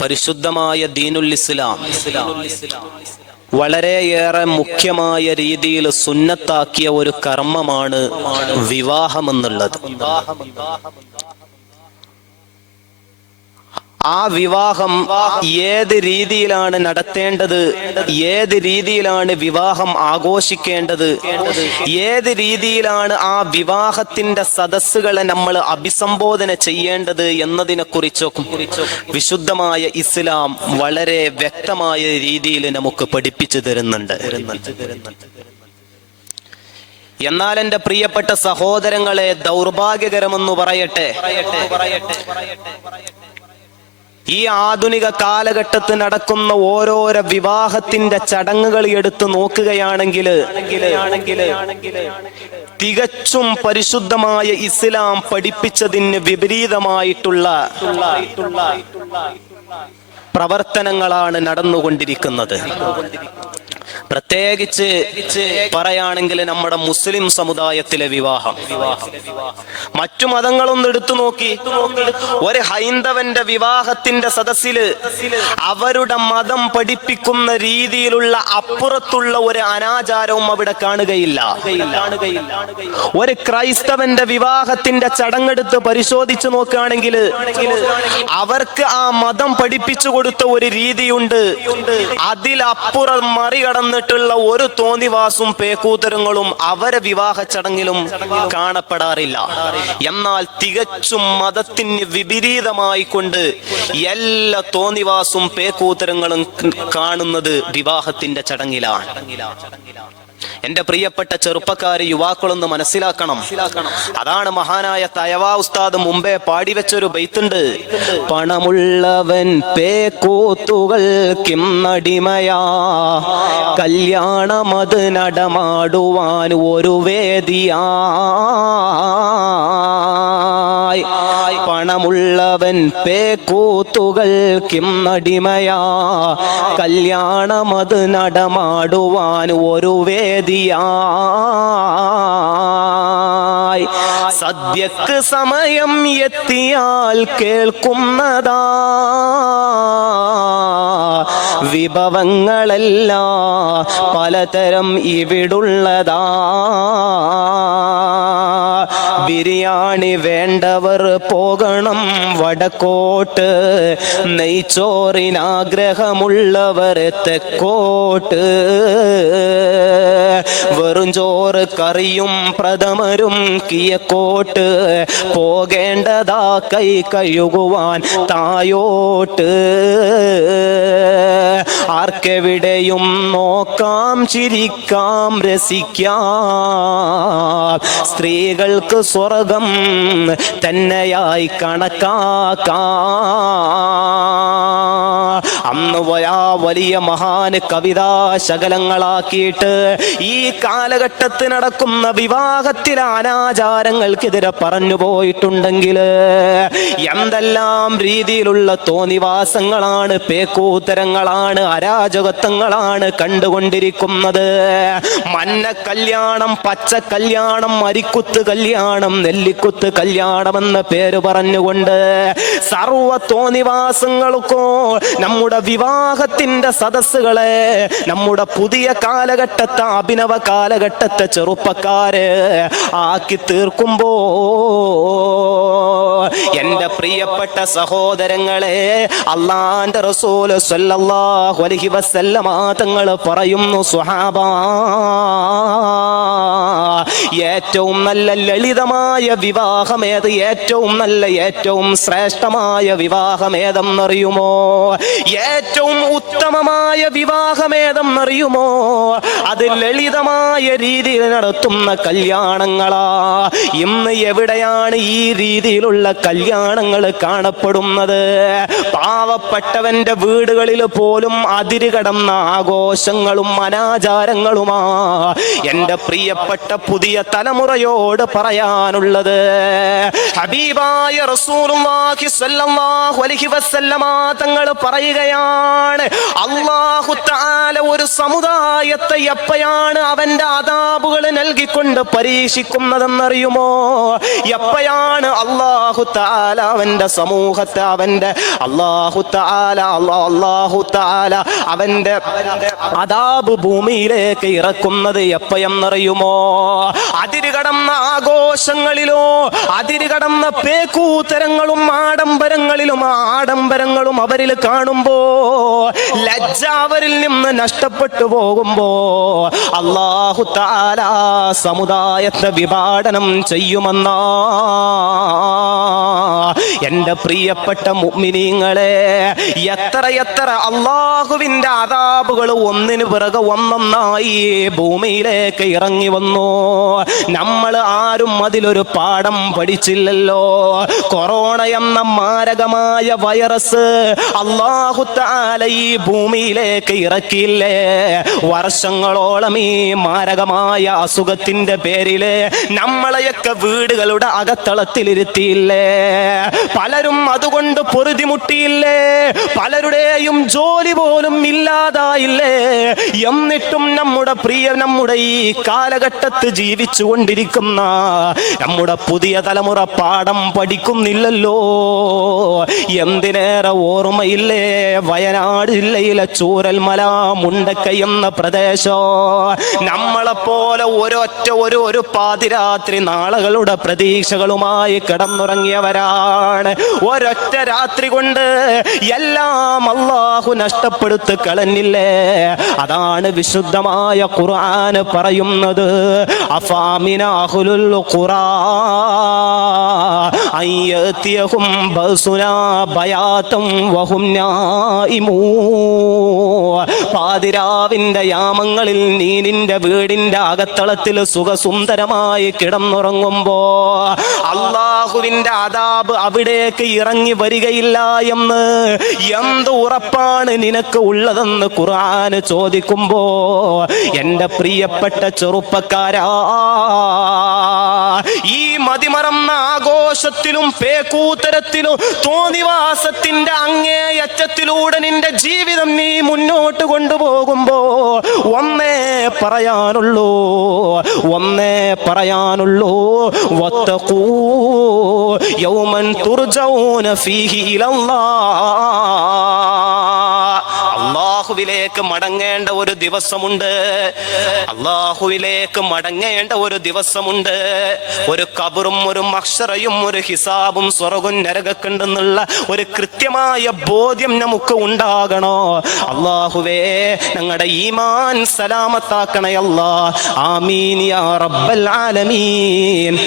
പരിശുദ്ധമായ ദീനുൽ ഇസ്ലാം വളരെയേറെ മുഖ്യമായ രീതിയിൽ സുന്നത്താക്കിയ ഒരു കർമ്മമാണ് വിവാഹം എന്നുള്ളത് ആ വിവാഹം ഏത് രീതിയിലാണ് നടത്തേണ്ടത്? ഏത് രീതിയിലാണ് വിവാഹം ആഘോഷിക്കേണ്ടത്? ഏത് രീതിയിലാണ് ആ വിവാഹത്തിന്റെ സദസ്സുകളെ നമ്മൾ അഭിസംബോധന ചെയ്യേണ്ടത് എന്നതിനെ കുറിച്ചൊക്കെ വിശുദ്ധമായ ഇസ്ലാം വളരെ വ്യക്തമായ രീതിയിൽ നമുക്ക് പഠിപ്പിച്ചു തരുന്നുണ്ട്. എന്നാൽ എന്റെ പ്രിയപ്പെട്ട സഹോദരങ്ങളെ ദൗർഭാഗ്യകരമെന്ന് പറയട്ടെ? ഈ ആധുനിക കാലഘട്ടത്തിൽ നടക്കുന്ന ഓരോരോ വിവാഹത്തിന്റെ ചടങ്ങുകൾ എടുത്തു നോക്കുകയാണെങ്കിൽ തികച്ചും പരിശുദ്ധമായ ഇസ്ലാം പഠിപ്പിച്ചതിന് വിപരീതമായിട്ടുള്ള പ്രവർത്തനങ്ങളാണ് നടന്നുകൊണ്ടിരിക്കുന്നത്. പ്രത്യേകിച്ച് പറയുകയാണെങ്കിൽ നമ്മുടെ മുസ്ലിം സമുദായത്തിലെ വിവാഹം. മറ്റു മതങ്ങളൊന്നും എടുത്തു നോക്കി. ഒരു ഹൈന്ദവന്റെ വിവാഹത്തിന്റെ സദസ്സിൽ അവരുടെ മതം പഠിപ്പിക്കുന്ന രീതിയിലുള്ള അപ്പുറത്തുള്ള ഒരു അനാചാരവും അവിടെ കാണുകയില്ല. ഒരു ക്രൈസ്തവന്റെ വിവാഹത്തിന്റെ ചടങ്ങെടുത്ത് പരിശോധിച്ചു നോക്കുകയാണെങ്കിൽ അവർക്ക് ആ മതം പഠിപ്പിച്ചു കൊടുത്ത ഒരു രീതിയുണ്ട്. അതിലപ്പുറം മറികടന്നിട്ടുള്ള ഒരു തോന്നിവാസും പേക്കൂത്തരങ്ങളും അവരെ വിവാഹ ചടങ്ങിലും കാണപ്പെടാറില്ല. എന്നാൽ തികച്ചും മതത്തിന് വിപരീതമായി കൊണ്ട് എല്ലാ തോന്നിവാസും പേക്കൂത്തരങ്ങളും കാണുന്നത് വിവാഹത്തിന്റെ ചടങ്ങിലാണ്. എന്റെ പ്രിയപ്പെട്ട ചെറുപ്പക്കാരെ യുവാക്കളൊന്ന് മനസ്സിലാക്കണം. അതാണ് മഹാനായ തയവാ ഉസ്താദ് മുമ്പേ പാടിവെച്ചൊരു ബൈത്തുണ്ട് പണമുള്ളവൻ പേക്കൂത്തുകൾ കിന്നടിമയാ. കല്യാണമത് നടമാടുവാൻ ഒരു വേദിയാ. പണമുള്ളവൻ പേക്കൂത്തുകൾ കിന്നടിമയാ. കല്യാണമത് നടമാടുവാൻ ഒരു വേദിയായി സദ്യക്ക് സമയം എത്തിയാൽ കേൾക്കുന്നതാ. വിഭവങ്ങളല്ല പലതരം ഇവിടുള്ളതാ. ബിരിയാണി വേണ്ടവർ പോകണം വടക്കോട്ട്. നെയ്ച്ചോറിനാഗ്രഹമുള്ളവർ തെക്കോട്ട്. വെറും ചോറ് കറിയും പ്രഥമരും കിയക്കോട്ട് പോകേണ്ടതാ കൈ കഴുകുവാൻ തായോട്ട്. ആർക്കെവിടെയും നോക്കാം ചിരിക്കാം രസിക്കാം. സ്ത്രീകൾക്ക് സ്വർഗം തന്നെയായി കണക്കാക്കാം. അന്ന് വരാ വലിയ മഹാന് കവിതാ ശകലങ്ങളാക്കിയിട്ട് ഈ കാലഘട്ടത്തിൽ നടക്കുന്ന വിവാഹത്തിലെ അനാചാരങ്ങൾക്കെതിരെ പറഞ്ഞു പോയിട്ടുണ്ടെങ്കിൽ എന്തെല്ലാം രീതിയിലുള്ള തോന്നിവാസങ്ങളാണ് പേക്കൂത്തരങ്ങളാണ് അരാജകത്വങ്ങളാണ് കണ്ടുകൊണ്ടിരിക്കുന്നത്. മഞ്ഞ കല്യാണം പച്ച കല്യാണം അരിക്കുത്ത് കല്യാണം നെല്ലിക്കുത്ത് കല്യാണം എന്ന പേര് പറഞ്ഞുകൊണ്ട് സർവ തോന്നിവാസങ്ങൾക്കോ നമ്മുടെ വിവാഹത്തിന്റെ സദസ്സുകളെ നമ്മുടെ പുതിയ കാലഘട്ടത്തെ അഭിനവ കാലഘട്ടത്തെ ചെറുപ്പക്കാര് ആക്കി തീർക്കുമ്പോ എന്റെ പ്രിയപ്പെട്ട സഹോദരങ്ങളെ അള്ളാന്റെ റസൂൽ സ്വല്ലല്ലാഹു അലൈഹി വസല്ലമ തങ്ങൾ പറയുന്നു സ്വഹാബ ഏറ്റവും നല്ല ലളിതമായ വിവാഹമേത്? ഏറ്റവും നല്ല ഏറ്റവും ശ്രേഷ്ഠമായ വിവാഹമേതെന്നറിയുമോ? ഏറ്റവും ഉത്തമമായ വിവാഹമേതെന്നറിയുമോ? അത് ലളിതമായ രീതിയിൽ നടത്തുന്ന കല്യാണങ്ങളാ. ഇന്ന് എവിടെയാണ് ഈ രീതിയിലുള്ള കല്യാണങ്ങൾ കാണപ്പെടുന്നത്? പാവപ്പെട്ടവന്റെ വീടുകളിൽ പോലും അതിര് കടന്ന ആഘോഷങ്ങളും അനാചാരങ്ങളുമാ. എന്റെ പ്രിയപ്പെട്ട പുതിയ തലമുറയോട് പറയാനുള്ളത് ഹബീബായ വസല്ലമ തങ്ങൾ പറയുകയാണ് അള്ളാഹു താല ഒരു സമുദായത്തെ എപ്പോഴാണ് അവന്റെ ആദാബുകൾ നൽകിക്കൊണ്ട് പരീക്ഷിക്കുന്നതെന്നറിയുമോ? എപ്പോഴാണ് അള്ളാഹു താല അവന്റെ സമൂഹത്തെ അവന്റെ അള്ളാഹു താല അള്ളാഹു താല അവന്റെ അതാബ് ഭൂമിയിലേക്ക് ഇറക്കുന്നത് എപ്പോഴെന്നറിയുമോ അതിര് കടന്ന ആഘോഷങ്ങളിലോ അതിര് കടന്ന പേക്കൂത്തരങ്ങളും ആഡംബരങ്ങളിലും ആഡംബരങ്ങളും അവരിൽ കാണുമ്പോ ലജ്ജ അവരിൽ നിന്ന് നഷ്ടപ്പെട്ടു പോകുമ്പോ അള്ളാഹു താല സമുദായത്തെ വിഭാടനം ചെയ്യുമെന്നാ. എന്റെ പ്രിയപ്പെട്ട മുഅ്മിനീങ്ങളെ എത്ര എത്ര അള്ളാഹുവിന്റെ അതാബുകൾ ഒന്നിനു പിറകെ ഒന്നൊന്നായി ഭൂമിയിലേക്ക് ഇറങ്ങി വന്നു. നമ്മൾ ആരും അതിലൊരു പാഠം പഠിച്ചില്ലല്ലോ. കൊറോണ എന്ന മാരകമായ വൈറസ് അള്ളാഹു താല ഈ ഭൂമിയിലേക്ക് ഇറക്കിയില്ലേ? വർഷങ്ങളോളം ഈ മാരകമായ അസുഖത്തിന്റെ പേരിൽ നമ്മളെയൊക്കെ വീടുകളുടെ അകത്തളത്തിലിരുത്തിയില്ലേ? പലരും അതുകൊണ്ട് പൊറുതിമുട്ടിയില്ലേ പലരുടെയും ജോലി പോലും ഇല്ലാതായില്ലേ? എന്നിട്ടും നമ്മുടെ പ്രിയ നമ്മുടെ ഈ കാലഘട്ടത്ത് ജീവിച്ചു കൊണ്ടിരിക്കുന്ന നമ്മുടെ പുതിയ തലമുറ പാഠം പഠിക്കുന്നില്ലല്ലോ. എന്തിനേറെ ഓർമ്മയില്ലേ? വയനാട് ജില്ലയിലെ ചൂരൽമല മുണ്ടക്ക എന്ന പ്രദേശം. നമ്മളെപ്പോലെ ഒരൊറ്റ ഒരു ഒരു പാതിരാത്രി നാളുകളുടെ പ്രതീക്ഷകളുമായി കിടന്നുറങ്ങിയവരാണ്. ഒരൊറ്റ രാത്രി കൊണ്ട് എല്ലാം അള്ളാഹു നഷ്ടപ്പെടുത്ത് കളഞ്ഞില്ലേ? അതാണ് വിശുദ്ധമായ ഖുർആൻ പറയുന്നത്. വഹും നായിമൂ. പാതിരാവിന്റെ യാമങ്ങളിൽ നീ നിന്റെ വീടിന്റെ അകത്തളത്തിൽ സുഖസുന്ദരമായി കിടന്നുറങ്ങുമ്പോ അള്ളാഹുവിന്റെ അതാബ് അവിടേക്ക് ഇറങ്ങി വരികയില്ല എന്ന് എന്ത് ഉറപ്പാണ് നിനക്ക് ഉള്ളതെന്ന് ഖുർആൻ ചോദിക്കുമ്പോ? എന്റെ പ്രിയപ്പെട്ട ചെറുപ്പക്കാരാ ഈ മതിമറന്ന ആഘോഷത്തിലും പേക്കൂത്തരത്തിലും തോന്നിവാസത്തിന്റെ അങ്ങേയറ്റത്തിലൂടെ നിന്റെ ജീവിതം നീ മുന്നോട്ട് കൊണ്ടുപോകുമ്പോ ഒന്നേ പറയാനുള്ളൂ ഒന്നേ പറയാനുള്ളൂ വത്തഖൂ യൗമൻ തുർജൗന ഫീഹി ഇലല്ലാഹ്. അള്ളാഹുവിലേക്ക് മടങ്ങേണ്ട ഒരു ദിവസമുണ്ട്. അള്ളാഹുവിലേക്ക് മടങ്ങേണ്ട ഒരു ദിവസമുണ്ട്. ഒരു കബറും ഒരു മക്ഷറയും ഒരു ഹിസാബും സ്വർഗും നരകക്കുണ്ടെന്നുള്ള ഒരു കൃത്യമായ ബോധ്യം നമുക്ക് ഉണ്ടാകണോ? അള്ളാഹുവേ ഞങ്ങളുടെ ഈമാൻ സലാമത്താക്കണയല്ല. ആമീൻ യാ റബ്ബൽ ആലമീൻ.